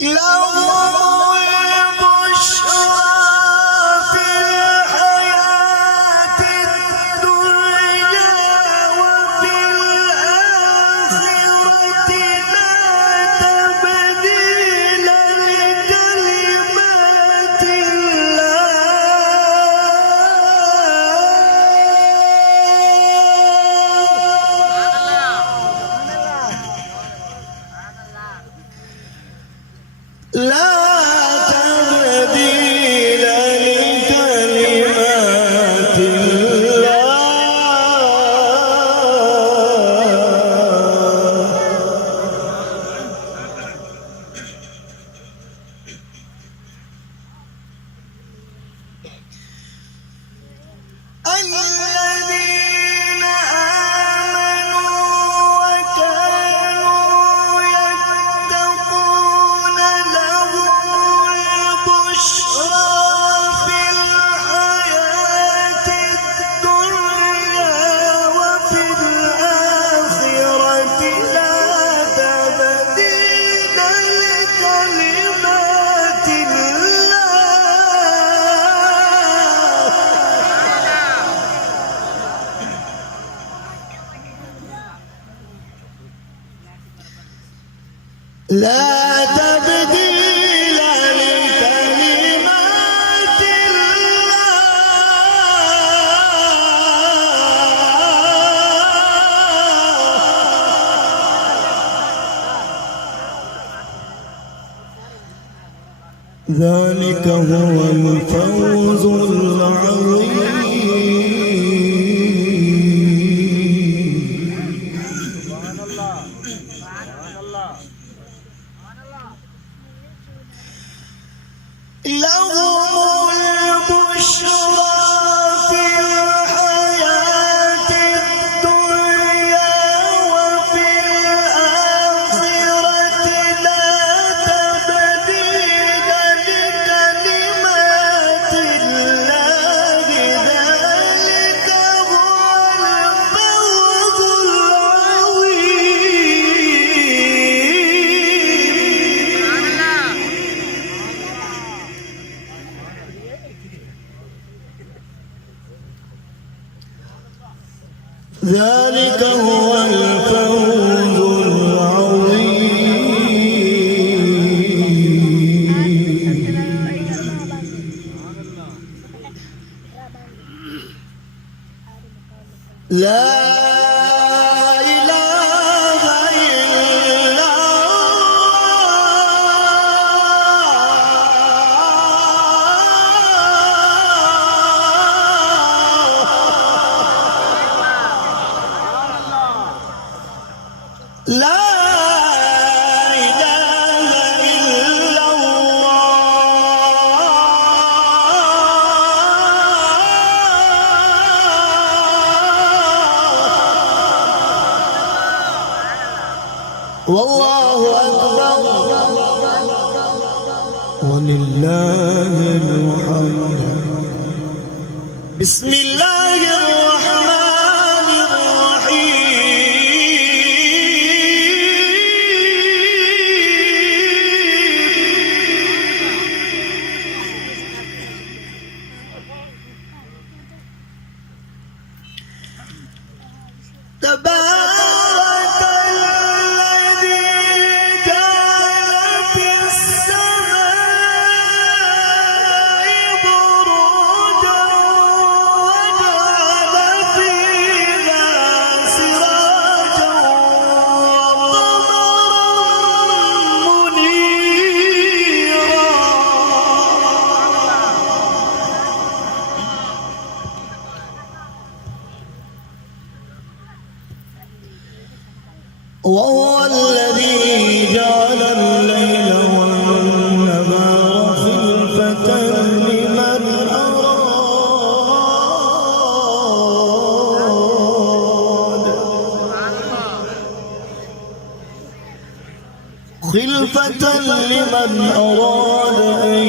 لا تبديل لكلمات الله ذلك هو الفوز العظيم. ذلك هو الفوز العظيم. لا والله أكبر ولله الحمد. بسم الله الرحمن الرحيم. وهو الذي جعل الليل والنهار خلفة لمن أراد أن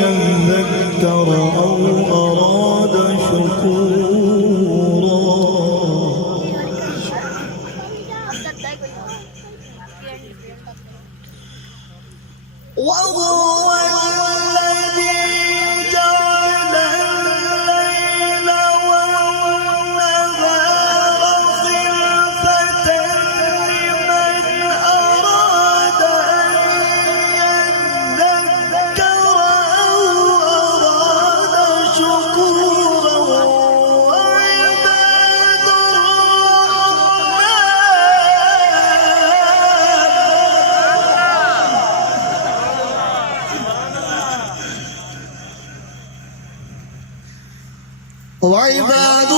يذكر أو أراد شكورا. وهو الذي جعل الليل والنهار خلفة لمن أراد أن يذكر أو أراد شكورا وعباد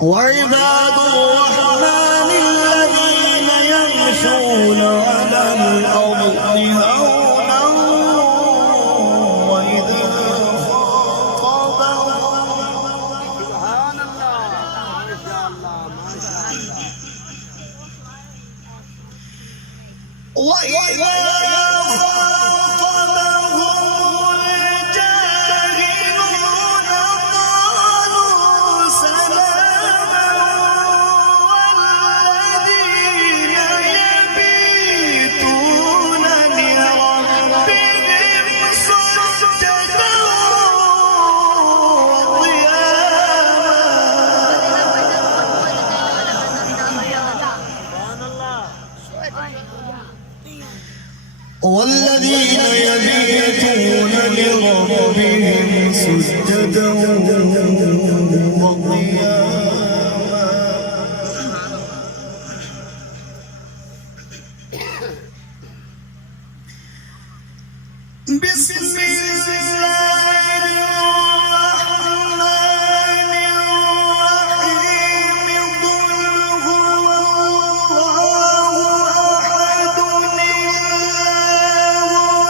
وعباد الرحمن الذين يمشون على الأرض هونا وإذا خاطبهم سبحان الله ما شاء الله ما شاء الله وإذا خاطبهم الجاهلون قالوا سلاما والذين يبيتون لربهم سجدا والذين يبيتون لربهم سجدا وقياما بسم الله الرحمن الرحيم قل هو الله أحد الله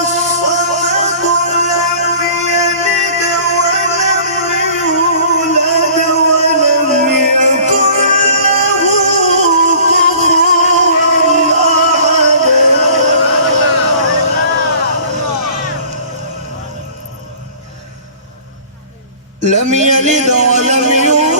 الصمد لم يلد ولم يولد ولم يكن له كفوا أحد لم يلد ولم يولد